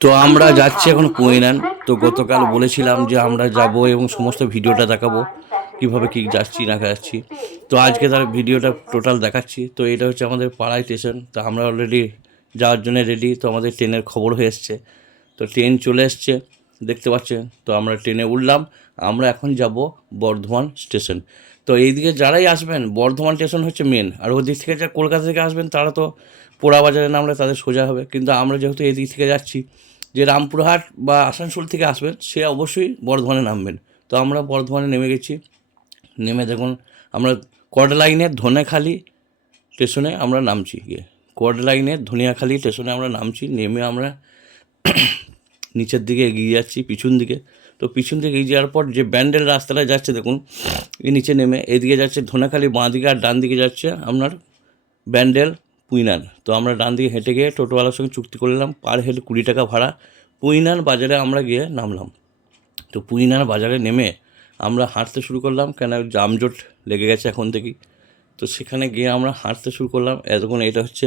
তো আমরা যাচ্ছি এখন কুইনান। তো গতকাল বলেছিলাম যে আমরা যাব এবং সমস্ত ভিডিওটা দেখাবো কিভাবে কি যাচ্ছি না যাচ্ছি। তো আজকে তার ভিডিওটা টোটাল দেখাচ্ছি। তো এটা হচ্ছে আমাদের পাড়ায় স্টেশন। তো আমরা অলরেডি যাওয়ার জন্য রেডি। তো আমাদের ট্রেনের খবর হয়ে এসছে। তো ট্রেন চলে এসছে, দেখতে পাচ্ছেন। তো আমরা ট্রেনে উঠলাম। আমরা এখন যাব বর্ধমান স্টেশন। তো এইদিকে যারাই আসবেন বর্ধমান স্টেশন হচ্ছে মেন, আর ওদিক থেকে যা কলকাতা থেকে আসবেন তারা তো পোড়া বাজারে নামলে তাদের সোজা হবে। কিন্তু আমরা যেহেতু এই দিক থেকে যাচ্ছি, যে রামপুরহাট বা আসানসোল থেকে আসবেন সে অবশ্যই বর্ধমানে নামবেন। তো আমরা বর্ধমানে নেমে গেছি। নেমে দেখুন আমরা কর্ড লাইনের ধনেখালি স্টেশনে আমরা নামছি। গিয়ে কর্ড লাইনের ধনিয়াখালি স্টেশনে আমরা নামছি। নেমে আমরা নিচের দিকে এগিয়ে যাচ্ছি, পিছন দিকে। তো পিছন দিকে এগিয়ে যাওয়ার পর যে ব্যান্ডেল রাস্তাটা যাচ্ছে দেখুন, এই নিচে নেমে এদিকে যাচ্ছে ধনেখালি বাঁ দিকে, আর ডান দিকে যাচ্ছে আপনার ব্যান্ডেল পুইনান। তো আমরা ডান দিকে হেঁটে গিয়ে টোটোওয়ালার সঙ্গে চুক্তি করলাম, পার হেড 20 টাকা ভাড়া। পুইনান বাজারে আমরা গিয়ে নামলাম। তো পুইনান বাজারে নেমে আমরা হাঁটতে শুরু করলাম, কেন জামজট লেগে গেছে এখন থেকেই। তো সেখানে গিয়ে আমরা হাঁটতে শুরু করলাম। এতক্ষণ এটা হচ্ছে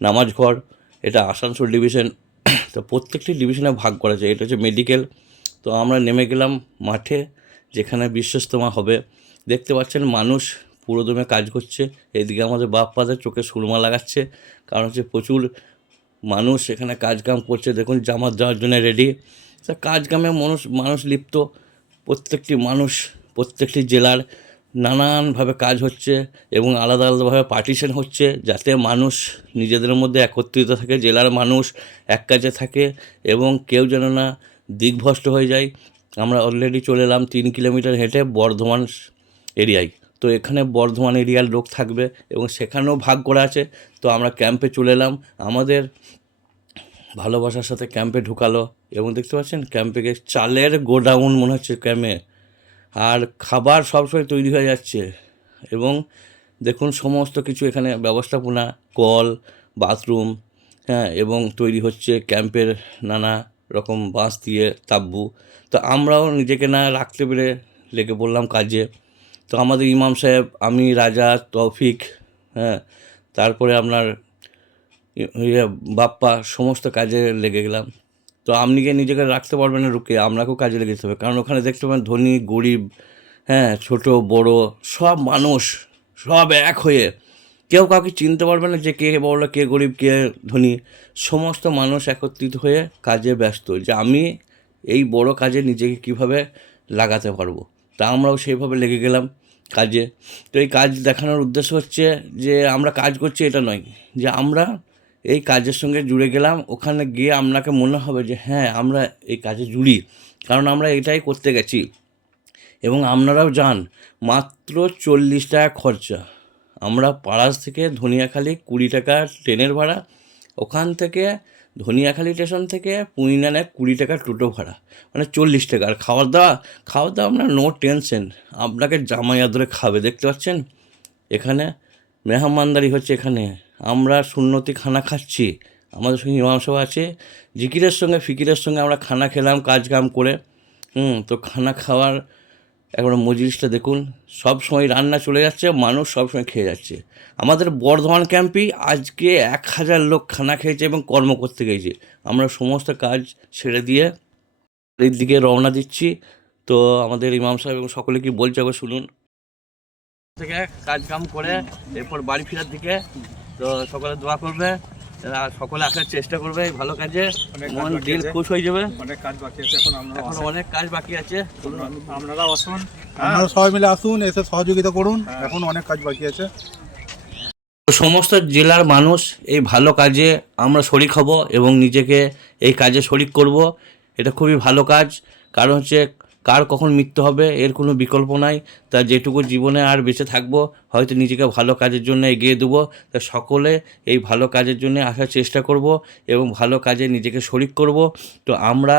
নামাজ ঘর, এটা আসানসোল ডিভিশন। তো প্রত্যেকটি ডিভিশনে ভাগ করা যায়। এটা হচ্ছে মেডিকেল। তো আমরা নেমে গেলাম মাঠে, যেখানে বিশ্বস্তমা হবে। দেখতে পাচ্ছেন মানুষ পুরোদমে কাজ করছে। এদিকে আমাদের বাপ্পাদের চোখে সুরমা লাগাচ্ছে, কারণ হচ্ছে প্রচুর মানুষ এখানে কাজ কাম করছে। দেখুন জামাত যাওয়ার জন্য রেডি। তা কাজ কামে মানুষ মানুষ লিপ্ত। প্রত্যেকটি মানুষ প্রত্যেকটি জেলার নানানভাবে কাজ হচ্ছে এবং আলাদা আলাদাভাবে পার্টিশন হচ্ছে, যাতে মানুষ নিজেদের মধ্যে একত্রিত থাকে, জেলার মানুষ এক কাজে থাকে এবং কেউ যেন না দিকভ্রষ্ট হয়ে যায়। আমরা অলরেডি চলে এলাম 3 কিলোমিটার হেঁটে বর্ধমান এরিয়ায়। তো এখানে বর্ধমান এরিয়ার লোক থাকবে এবং সেখানেও ভাগ করা আছে। তো আমরা ক্যাম্পে চলে এলাম। আমাদের ভালোবাসার সাথে ক্যাম্পে ঢুকালো এবং দেখতে পাচ্ছেন ক্যাম্পে গিয়ে চালের গোডাউন মনে হচ্ছে ক্যাম্পে, আর খাবার সবসময় তৈরি হয়ে যাচ্ছে। এবং দেখুন সমস্ত কিছু এখানে ব্যবস্থাপনা, কল, বাথরুম, হ্যাঁ, এবং তৈরি হচ্ছে ক্যাম্পের নানা রকম বাঁশ দিয়ে তাব্বু। তো আমরাও নিজেকে না রাখতে পেরে লেগে পড়লাম কাজে। তো আমাদের ইমাম সাহেব, আমি, রাজা, তৌফিক, হ্যাঁ, তারপরে আপনার ইয়ে বাপ্পা, সমস্ত কাজে লেগে গেলাম। তো আপনি কি নিজেকে রাখতে পারবেন না রুকে, আপনাকেও কাজে লেগে যেতে হবে। কারণ ওখানে দেখতে পাবেন ধনী গরিব, হ্যাঁ, ছোট বড় সব মানুষ সব এক হয়ে, কেউ কাউকে চিনতে পারবে না যে কে বড় কে গরিব কে ধনী। সমস্ত মানুষ একত্রিত হয়ে কাজে ব্যস্ত, যে আমি এই বড় কাজে নিজেকে কিভাবে লাগাতে পারবো। তা আমরাও সেইভাবে লেগে গেলাম কাজে। তো এই কাজ দেখানোর উদ্দেশ্য হচ্ছে যে আমরা কাজ করছি এটা নয়, যে আমরা এই কাজের সঙ্গে জুড়ে গেলাম। ওখানে গিয়ে আপনাকে মনে হবে যে হ্যাঁ আমরা এই কাজে জুড়ি, কারণ আমরা এটাই করতে গেছি। এবং আপনারাও যান, মাত্র 40 টাকা খরচা। আমরা পাড়াশ থেকে ধনিয়াখালি 20 টাকা ট্রেনের ভাড়া, ওখান থেকে ধনিয়াখালি স্টেশন থেকে পুইনানে 20 টাকা টোটো ভাড়া, মানে 40 টাকা। আর খাওয়া দাওয়া আপনার নো টেনশন, আপনাকে জামাই আদরে খাবে। দেখতে পাচ্ছেন এখানে মেহমানদারি হচ্ছে। এখানে আমরা সুন্নতি খানা খাচ্ছি, আমাদের সঙ্গে ইমাম সাহেব আছে, জিকিরের সঙ্গে ফিকিরের সঙ্গে আমরা খানা খেলাম কাজ কাম করে। তো খানা খাওয়ার একবার মজলিসটা দেখুন, সব সময় রান্না চলে যাচ্ছে, মানুষ সব সময় খেয়ে যাচ্ছে। আমাদের বর্ধমান ক্যাম্পেই আজকে 1000 লোক খানা খেয়েছে এবং কর্ম করতে গেছে। আমরা সমস্ত কাজ ছেড়ে দিয়ে এই দিকে রওনা দিচ্ছি। তো আমাদের ইমাম সাহেব এবং সকলে কি বলছে একবার শুনুন। থেকে কাজ কাম করে এরপর বাড়ি ফেরার দিকে তো সকলে দোয়া করবে, আর সকলে আসার চেষ্টা করবে এই ভালো কাজে, মন দিল খুশ হয়ে যাবে। অনেক কাজ বাকি আছে এখন অনেক কাজ বাকি আছে। আপনারা আসুন, আপনারা সবাই মিলে আসুন, এসে সহযোগিতা করুন। এখন অনেক কাজ বাকি আছে। সমস্ত জেলার মানুষ এই ভালো কাজে আমরা শরিক হব এবং নিজেকে এই কাজে শরিক করব। এটা খুবই ভালো কাজ, কারণ হচ্ছে কার কখন মৃত্যু হবে এর কোনো বিকল্প নাই। তা যেটুকু জীবনে আর বেঁচে থাকবো, হয়তো নিজেকে ভালো কাজের জন্য এগিয়ে দেবো। তা সকলে এই ভালো কাজের জন্য আসার চেষ্টা করব এবং ভালো কাজে নিজেকে শরিক করব। তো আমরা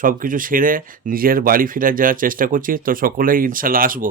সব কিছু সেরে নিজের বাড়ি ফেরার যাওয়ার চেষ্টা করছি। তো সকলেই ইনশাল্লাহ আসবো।